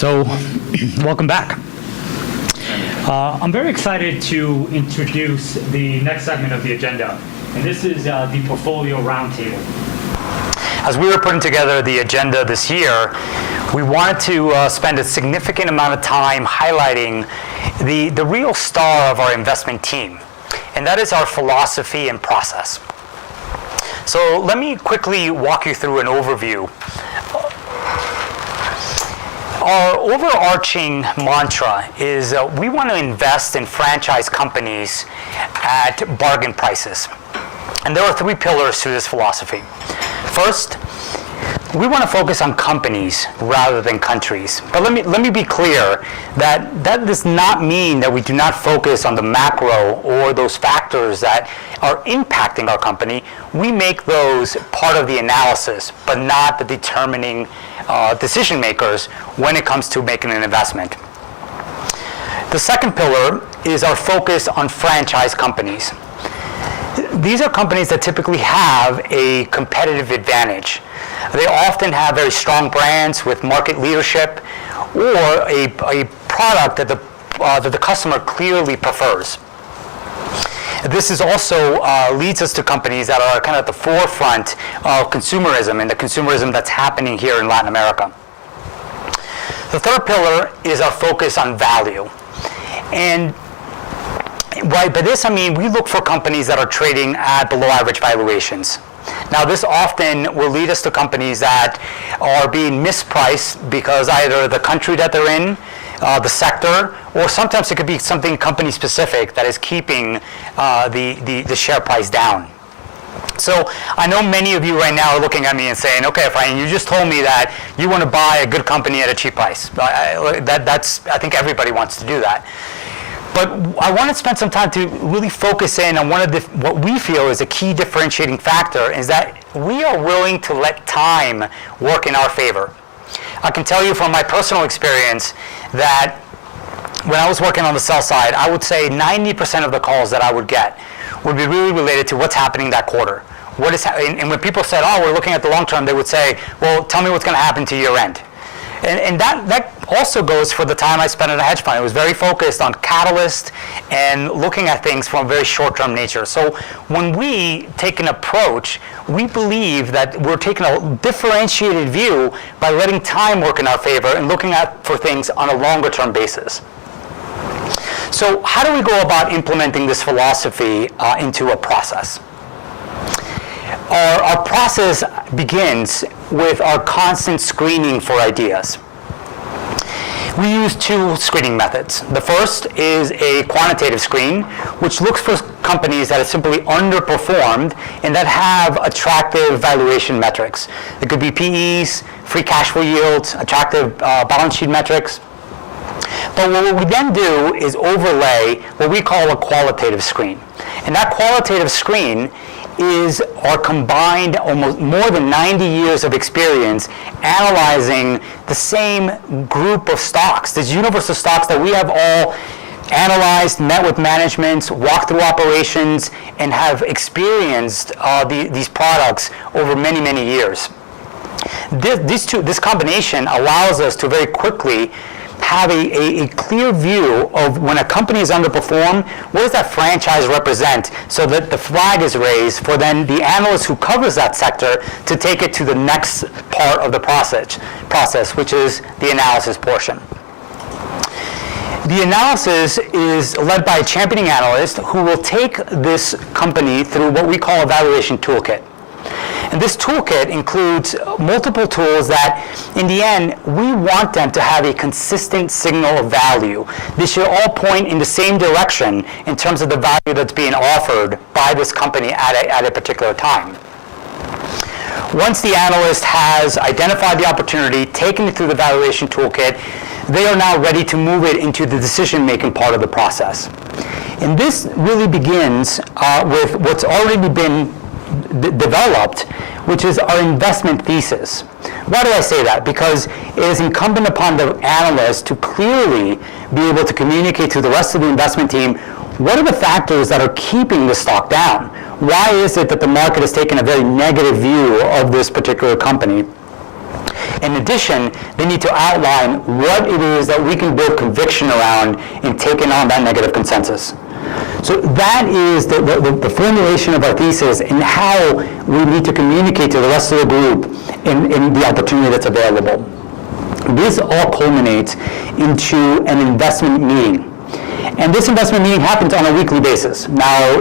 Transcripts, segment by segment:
So, welcome back. I'm very excited to introduce the next segment of the agenda, and this is the Portfolio Roundtable. As we were putting together the agenda this year, we wanted to spend a significant amount of time highlighting the real star of our investment team, and that is our philosophy and process. So let me quickly walk you through an overview. Our overarching mantra is we want to invest in franchise companies at bargain prices. And there are three pillars to this philosophy. First, we want to focus on companies rather than countries. But let me be clear that does not mean that we do not focus on the macro or those factors that are impacting our company. We make those part of the analysis, but not the determining decision makers when it comes to making an investment. The second pillar is our focus on franchise companies. These are companies that typically have a competitive advantage. They often have very strong brands with market leadership or a product that the customer clearly prefers. This is also leads us to companies that are kind of at the forefront of consumerism and the consumerism that's happening here in Latin America. The third pillar is our focus on value. And by this I mean we look for companies that are trading at below average valuations. Now this often will lead us to companies that are being mispriced because either the country that they're in, the sector, or sometimes it could be something company specific that is keeping the share price down. So I know many of you right now are looking at me and saying, okay, Efrain, you just told me that you want to buy a good company at a cheap price. I think everybody wants to do that. But I want to spend some time to really focus in on what we feel is a key differentiating factor is that we are willing to let time work in our favor. I can tell you from my personal experience that when I was working on the sell side, I would say 90% of the calls that I would get would be really related to what's happening that quarter. And when people said, oh, we're looking at the long term, they would say, well, tell me what's going to happen to year end. And that also goes for the time I spent at a hedge fund. It was very focused on catalyst and looking at things from a very short-term nature. So when we take an approach, we believe that we're taking a differentiated view by letting time work in our favor and looking for things on a longer-term basis. So how do we go about implementing this philosophy into a process? Our process begins with our constant screening for ideas. We use two screening methods. The first is a quantitative screen, which looks for companies that have simply underperformed and that have attractive valuation metrics. It could be PEs, free cash flow yields, attractive balance sheet metrics. But what we then do is overlay what we call a qualitative screen. And that qualitative screen is our combined almost more than 90 years of experience analyzing the same group of stocks, this universe of stocks that we have all analyzed, met with managements, walked through operations, and have experienced these products over many, many years. This combination allows us to very quickly have a clear view of when a company is underperformed, what does that franchise represent so that the flag is raised for then the analyst who covers that sector to take it to the next part of the process, which is the analysis portion. The analysis is led by a championing analyst who will take this company through what we call a valuation toolkit. And this toolkit includes multiple tools that, in the end, we want them to have a consistent signal of value. They should all point in the same direction in terms of the value that's being offered by this company at a particular time. Once the analyst has identified the opportunity, taken it through the valuation toolkit, they are now ready to move it into the decision-making part of the process. And this really begins with what's already been developed, which is our investment thesis. Why do I say that? Because it is incumbent upon the analyst to clearly be able to communicate to the rest of the investment team what are the factors that are keeping the stock down. Why is it that the market has taken a very negative view of this particular company? In addition, they need to outline what it is that we can build conviction around in taking on that negative consensus. So that is the formulation of our thesis and how we need to communicate to the rest of the group in the opportunity that's available. This all culminates into an investment meeting. And this investment meeting happens on a weekly basis. Now,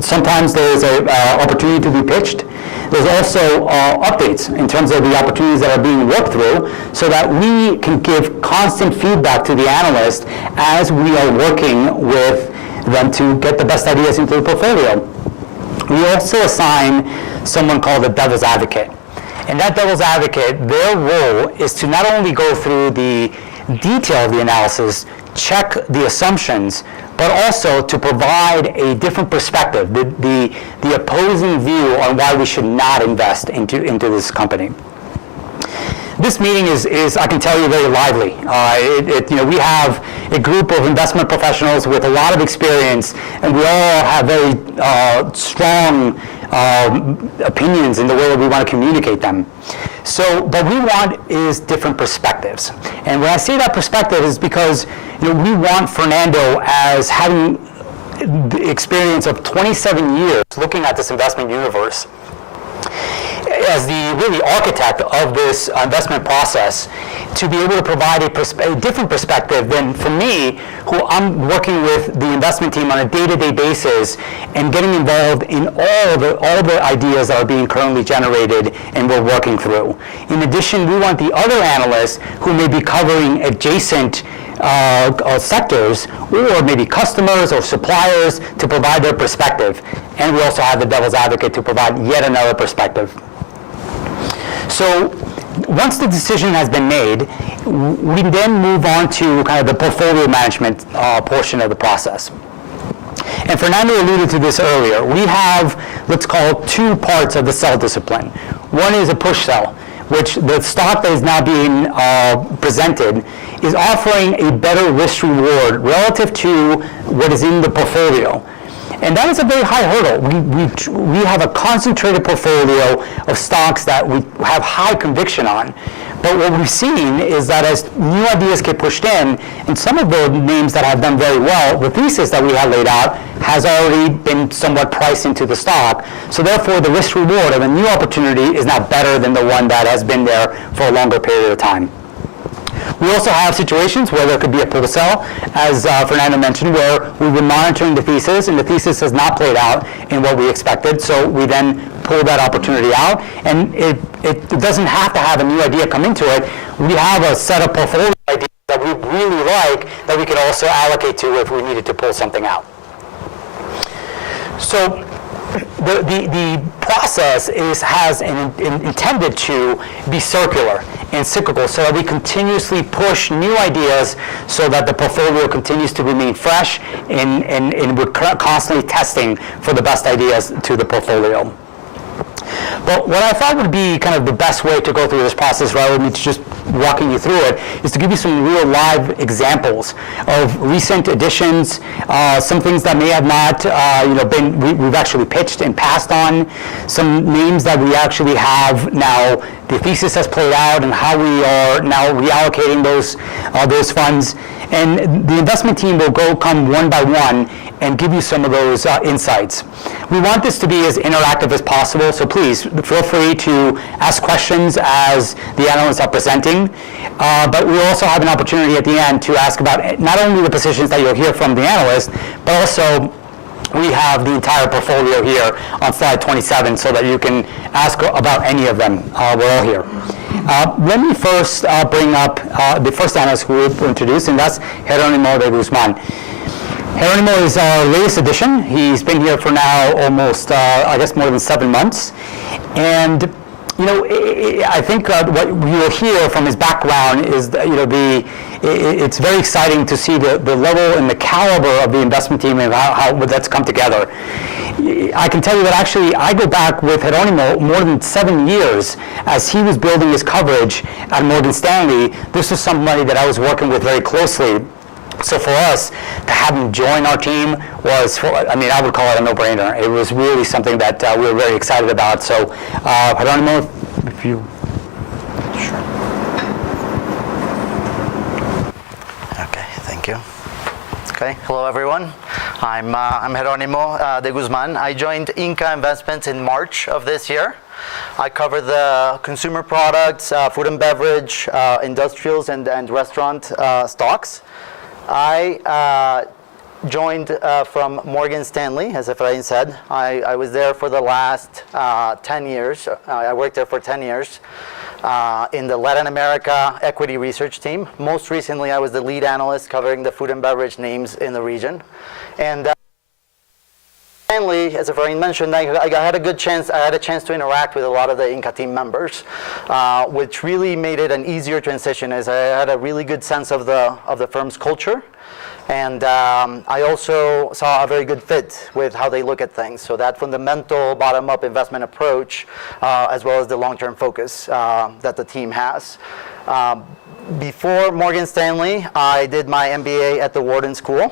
sometimes there's an opportunity to be pitched. There's also updates in terms of the opportunities that are being worked through so that we can give constant feedback to the analyst as we are working with them to get the best ideas into the portfolio. We also assign someone called a devil's advocate. And that devil's advocate, their role is to not only go through the detail of the analysis, check the assumptions, but also to provide a different perspective, the opposing view on why we should not invest into this company. This meeting is, I can tell you, very lively. We have a group of investment professionals with a lot of experience, and we all have very strong opinions in the way that we want to communicate them. So, what we want is different perspectives. And when I say that perspective is because we want Fernando as having the experience of 27 years looking at this investment universe as the really architect of this investment process, to be able to provide a different perspective than for me, who I'm working with the investment team on a day-to-day basis and getting involved in all the ideas that are being currently generated and we're working through. In addition, we want the other analysts who may be covering adjacent sectors or maybe customers or suppliers to provide their perspective. And we also have the devil's advocate to provide yet another perspective. So once the decision has been made, we then move on to kind of the portfolio management portion of the process. And Fernando alluded to this earlier. We have, let's call it, two parts of the sell discipline. One is a push sell, which the stock that is now being presented is offering a better risk reward relative to what is in the portfolio. And that is a very high hurdle. We have a concentrated portfolio of stocks that we have high conviction on. But what we've seen is that as new ideas get pushed in, and some of the names that have done very well, the thesis that we had laid out has already been somewhat priced into the stock. So therefore, the risk reward of a new opportunity is now better than the one that has been there for a longer period of time. We also have situations where there could be a pull sell, as Fernando mentioned, where we've been monitoring the thesis, and the thesis has not played out in what we expected, so we then pull that opportunity out, and it doesn't have to have a new idea come into it. We have a set of portfolio ideas that we really like that we could also allocate to if we needed to pull something out. So the process has intended to be circular and cyclical, so that we continuously push new ideas so that the portfolio continues to remain fresh, and we're constantly testing for the best ideas to the portfolio. But what I thought would be kind of the best way to go through this process, rather than just walking you through it, is to give you some real live examples of recent additions, some things that may have not we've actually pitched and passed on, some names that we actually have now. The thesis has played out and how we are now reallocating those funds. And the investment team will come one by one and give you some of those insights. We want this to be as interactive as possible, so please feel free to ask questions as the analysts are presenting. But we'll also have an opportunity at the end to ask about not only the positions that you'll hear from the analyst, but also we have the entire portfolio here on slide 27 so that you can ask about any of them. We're all here. Let me first bring up the first analyst who we'll introduce, and that's Jeronimo de Guzman. Jeronimo is our latest addition. He's been here for now almost, more than 7 months. And I think what you will hear from his background is that, it's very exciting to see the level and the caliber of the investment team and how that's come together. I can tell you that actually I go back with Jeronimo more than 7 years as he was building his coverage at Morgan Stanley. This was somebody that I was working with very closely. So for us to have him join our team was, I would call it a no-brainer. It was really something that we were very excited about. So Jeronimo, if you... Sure. Thank you. Okay, hello everyone. I'm Jeronimo de Guzman. I joined INCA Investments in March of this year. I cover the consumer products, food and beverage, industrials, and restaurant stocks. I joined from Morgan Stanley, as Efrain said. I was there for the last 10 years. I worked there for 10 years. In the Latin America equity research team. Most recently, I was the lead analyst covering the food and beverage names in the region. And finally, as Efrain mentioned, I had a chance to interact with a lot of the INCA team members, which really made it an easier transition, as I had a really good sense of the firm's culture. And I also saw a very good fit with how they look at things. So that fundamental bottom-up investment approach, as well as the long-term focus that the team has. Before Morgan Stanley, I did my MBA at the Wharton School.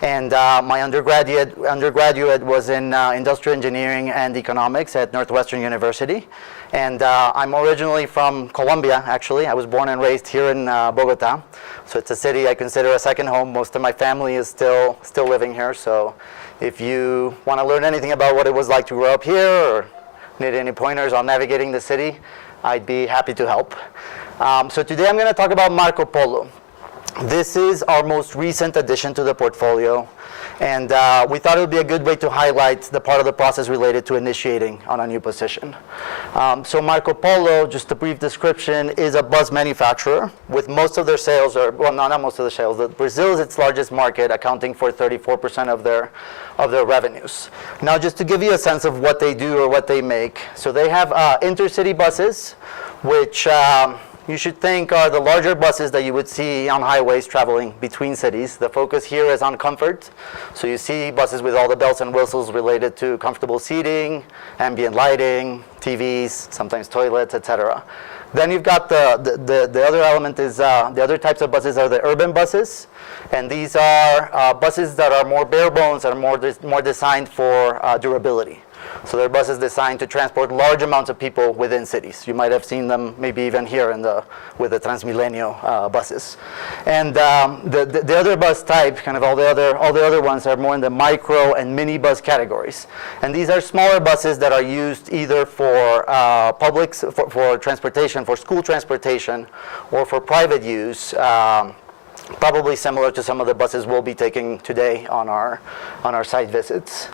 And my undergraduate was in industrial engineering and economics at Northwestern University. And I'm originally from Colombia, actually. I was born and raised here in Bogota. So it's a city I consider a second home. Most of my family is still living here. So if you want to learn anything about what it was like to grow up here or need any pointers on navigating the city, I'd be happy to help. So today I'm going to talk about Marcopolo. This is our most recent addition to the portfolio, and we thought it would be a good way to highlight the part of the process related to initiating on a new position. So Marcopolo, just a brief description, is a bus manufacturer with most of their sales, not most of the sales, Brazil is its largest market, accounting for 34% of their revenues. Now, just to give you a sense of what they do or what they make, so they have intercity buses, which you should think are the larger buses that you would see on highways traveling between cities. The focus here is on comfort. So you see buses with all the bells and whistles related to comfortable seating, ambient lighting, TVs, sometimes toilets, etc. Then you've got the other element is the other types of buses are the urban buses. And these are buses that are more bare bones and are more designed for durability. So they're buses designed to transport large amounts of people within cities. You might have seen them maybe even here with the Transmilenio buses. And the other bus type, kind of all the other ones are more in the micro and mini bus categories. And these are smaller buses that are used either for for transportation, for school transportation, or for private use. Probably similar to some of the buses we'll be taking today on our site visits.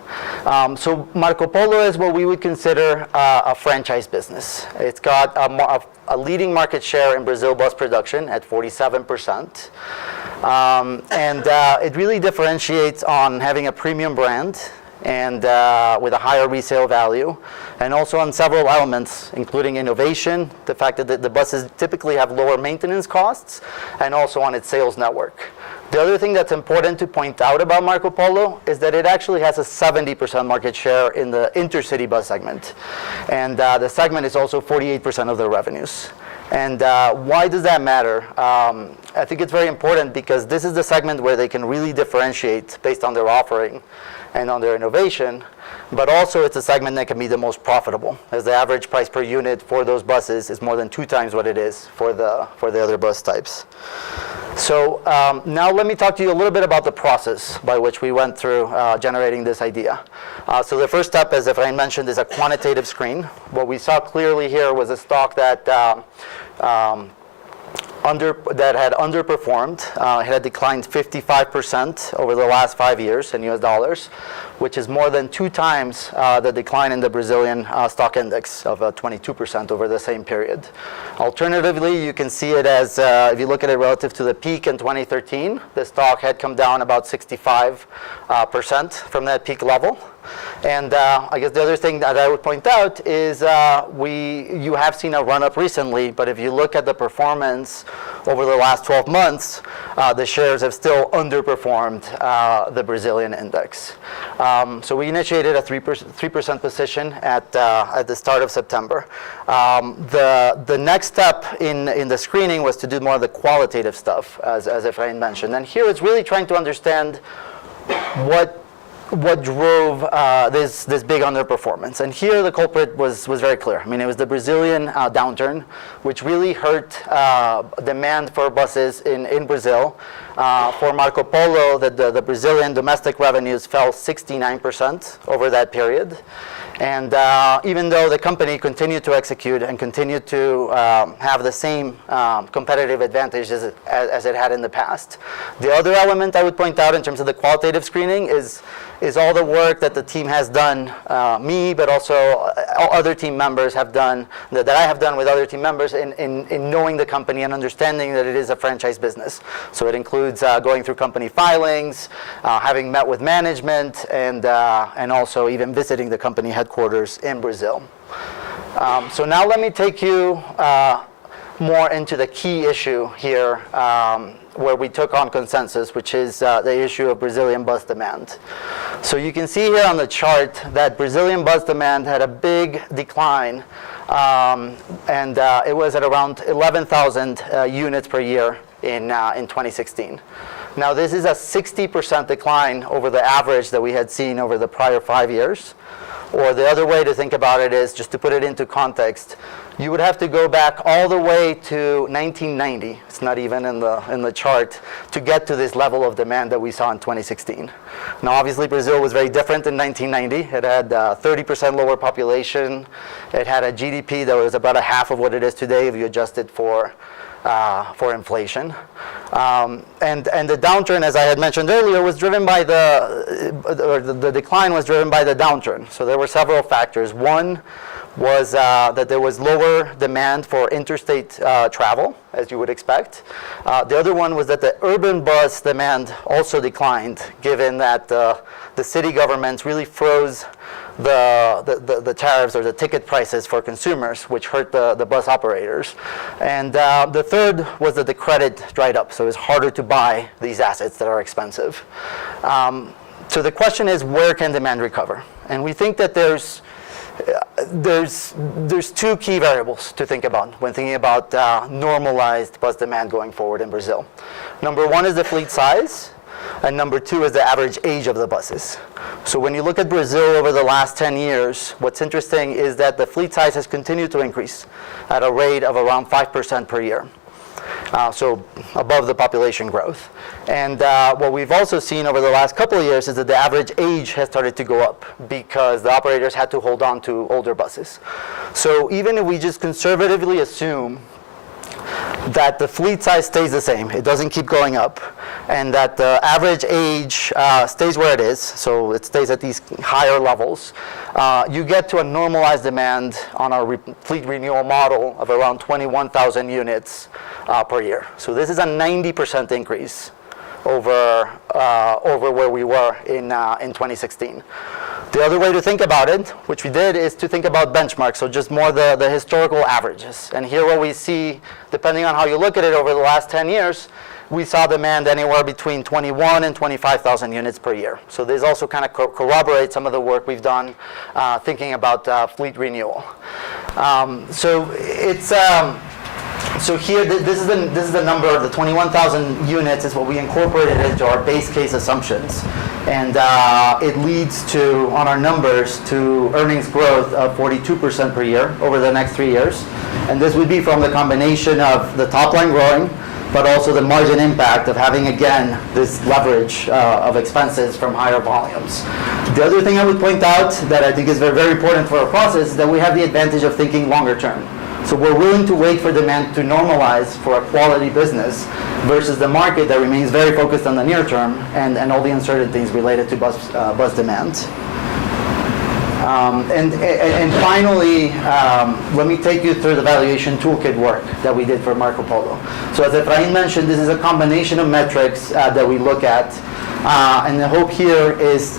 So Marcopolo is what we would consider a franchise business. It's got a leading market share in Brazil bus production at 47%. And it really differentiates on having a premium brand and with a higher resale value, and also on several elements, including innovation, the fact that the buses typically have lower maintenance costs, and also on its sales network. The other thing that's important to point out about Marcopolo is that it actually has a 70% market share in the intercity bus segment. And the segment is also 48% of their revenues. And why does that matter? I think it's very important because this is the segment where they can really differentiate based on their offering and on their innovation, but also it's a segment that can be the most profitable, as the average price per unit for those buses is more than 2 times what it is for the other bus types. So now let me talk to you a little bit about the process by which we went through generating this idea. So the first step, as Efrain mentioned, is a quantitative screen. What we saw clearly here was a stock that had underperformed. It had declined 55% over the last 5 years in US dollars, which is more than 2 times the decline in the Brazilian stock index of 22% over the same period. Alternatively, you can see it as, if you look at it relative to the peak in 2013, the stock had come down about 65% from that peak level. And I guess the other thing that I would point out is you have seen a run-up recently, but if you look at the performance over the last 12 months, the shares have still underperformed the Brazilian index. So we initiated a 3% position at the start of September. The next step in the screening was to do more of the qualitative stuff, as Efrain mentioned. And here it's really trying to understand what drove this big underperformance. And here the culprit was very clear. I mean, it was the Brazilian downturn, which really hurt demand for buses in Brazil, For Marcopolo, the Brazilian domestic revenues fell 69% over that period. And even though the company continued to execute and continued to have the same competitive advantage as it had in the past. The other element I would point out in terms of the qualitative screening is all the work that the team has done, me, but also other team members have done, that I have done with other team members in knowing the company and understanding that it is a franchise business. So it includes going through company filings, having met with management, and also even visiting the company headquarters in Brazil. So now let me take you more into the key issue here, where we took on consensus, which is the issue of Brazilian bus demand. So you can see here on the chart that Brazilian bus demand had a big decline, and it was at around 11,000 units per year in 2016. Now this is a 60% decline over the average that we had seen over the prior 5 years. Or the other way to think about it is, just to put it into context, you would have to go back all the way to 1990, it's not even in the chart, to get to this level of demand that we saw in 2016. Now obviously Brazil was very different in 1990. It had 30% lower population. It had a GDP that was about a half of what it is today if you adjust it for inflation. And the downturn, as I had mentioned earlier, was driven by the decline was driven by the downturn. So there were several factors. One was that there was lower demand for interstate travel, as you would expect. The other one was that the urban bus demand also declined, given that the city governments really froze the tariffs or the ticket prices for consumers, which hurt the bus operators. And the third was that the credit dried up, so it's harder to buy these assets that are expensive. So the question is, where can demand recover? And we think that there's two key variables to think about when thinking about normalized bus demand going forward in Brazil. Number one is the fleet size, and number two is the average age of the buses. So when you look at Brazil over the last 10 years, what's interesting is that the fleet size has continued to increase at a rate of around 5% per year. So above the population growth. And what we've also seen over the last couple of years is that the average age has started to go up because the operators had to hold on to older buses. So even if we just conservatively assume that the fleet size stays the same, it doesn't keep going up, and that the average age stays where it is, so it stays at these higher levels, you get to a normalized demand on our fleet renewal model of around 21,000 units per year. So this is a 90% increase over where we were in 2016. The other way to think about it, which we did, is to think about benchmarks, so just more the historical averages. And here what we see, depending on how you look at it over the last 10 years, we saw demand anywhere between 21 and 25,000 units per year. So this also kind of corroborates some of the work we've done thinking about fleet renewal. So it's so here, this is the number, the 21,000 units is what we incorporated into our base case assumptions. And it leads to, on our numbers, to earnings growth of 42% per year over the next 3 years. And this would be from the combination of the top line growing, but also the margin impact of having, again, this leverage of expenses from higher volumes. The other thing I would point out that I think is very, very important for our process is that we have the advantage of thinking longer term. So we're willing to wait for demand to normalize for a quality business versus the market that remains very focused on the near term and all the uncertainties related to bus demand. And finally, let me take you through the valuation toolkit work that we did for Marcopolo. So as Efrain mentioned, this is a combination of metrics that we look at. And the hope here is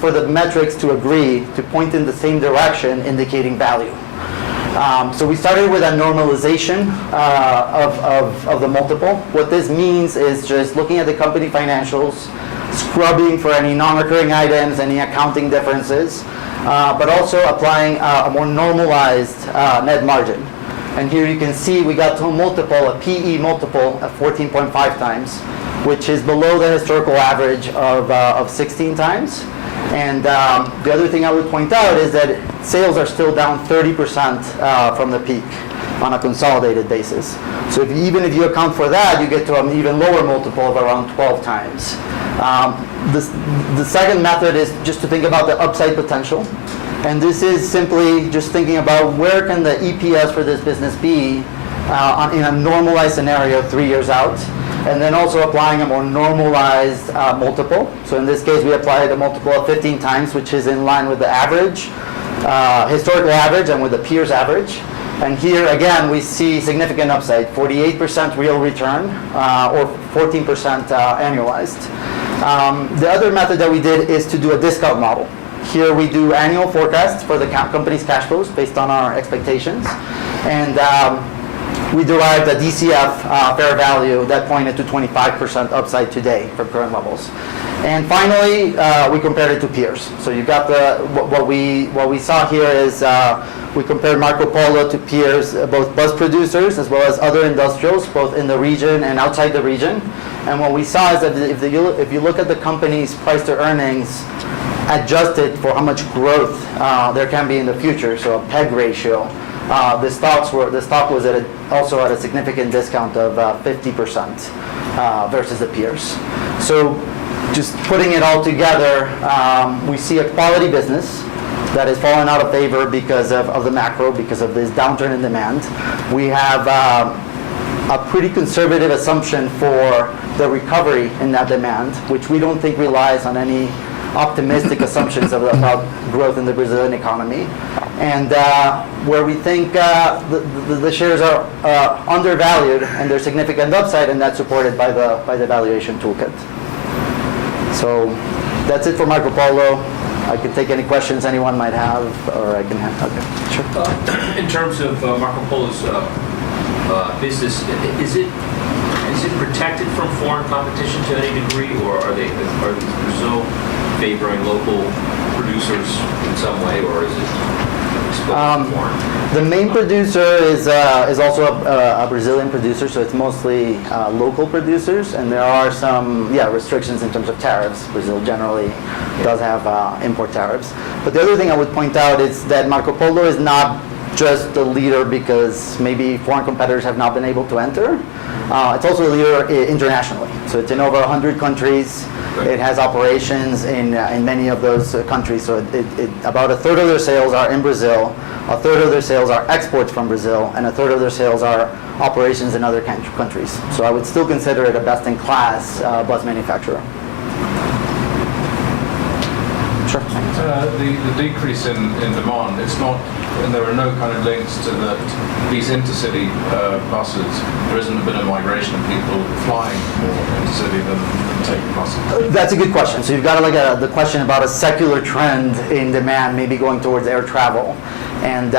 for the metrics to agree, to point in the same direction, indicating value. So we started with a normalization of the multiple. What this means is just looking at the company financials, scrubbing for any non-recurring items, any accounting differences, but also applying a more normalized net margin. And here you can see we got to a multiple, a PE multiple of 14.5 times, which is below the historical average of 16 times. And the other thing I would point out is that sales are still down 30% from the peak. on a consolidated basis. So even if you account for that, you get to an even lower multiple of around 12 times. The second method is just to think about the upside potential. And this is simply just thinking about where can the EPS for this business be in a normalized scenario 3 years out, and then also applying a more normalized multiple. So in this case, we applied a multiple of 15 times, which is in line with the average, historical average, and with the peers average. And here, again, we see significant upside, 48% real return, or 14% annualized. The other method that we did is to do a discount model. Here we do annual forecasts for the company's cash flows based on our expectations. And we derived a DCF fair value that pointed to 25% upside today from current levels. And finally, we compared it to peers. So you got what we saw here is we compared Marcopolo to peers, both bus producers as well as other industrials, both in the region and outside the region. And what we saw is that if you look at the company's price to earnings adjusted for how much growth there can be in the future, so a PEG ratio, the stock was also at a significant discount of 50% versus the peers. So just putting it all together, we see a quality business that has fallen out of favor because of the macro, because of this downturn in demand. We have a pretty conservative assumption for the recovery in that demand, which we don't think relies on any optimistic assumptions about growth in the Brazilian economy. And where we think the shares are undervalued and there's significant upside, and that's supported by the valuation toolkit. So that's it for Marcopolo. I can take any questions anyone might have, or I can have. Okay, sure. In terms of Marcopolo's business, is it protected from foreign competition to any degree, or are Brazil favoring local producers in some way, or is it exposed to foreign? The main producer is also a Brazilian producer, so it's mostly local producers, and there are some restrictions in terms of tariffs. Brazil generally does have import tariffs. But the other thing I would point out is that Marcopolo is not just the leader because maybe foreign competitors have not been able to enter. It's also a leader internationally. So it's in over 100 countries. It has operations in many of those countries. So about a third of their sales are in Brazil, a third of their sales are exports from Brazil, and a third of their sales are operations in other countries. So I would still consider it a best-in-class bus manufacturer. Sure. The decrease in demand, it's not, and there are no kind of links to these intercity buses. There isn't a bit of migration of people flying more intercity than taking buses. That's a good question. So you've got the question about a secular trend in demand, maybe going towards air travel. And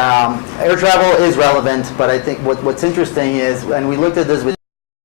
air travel is relevant, but I think what's interesting is, and we looked at this with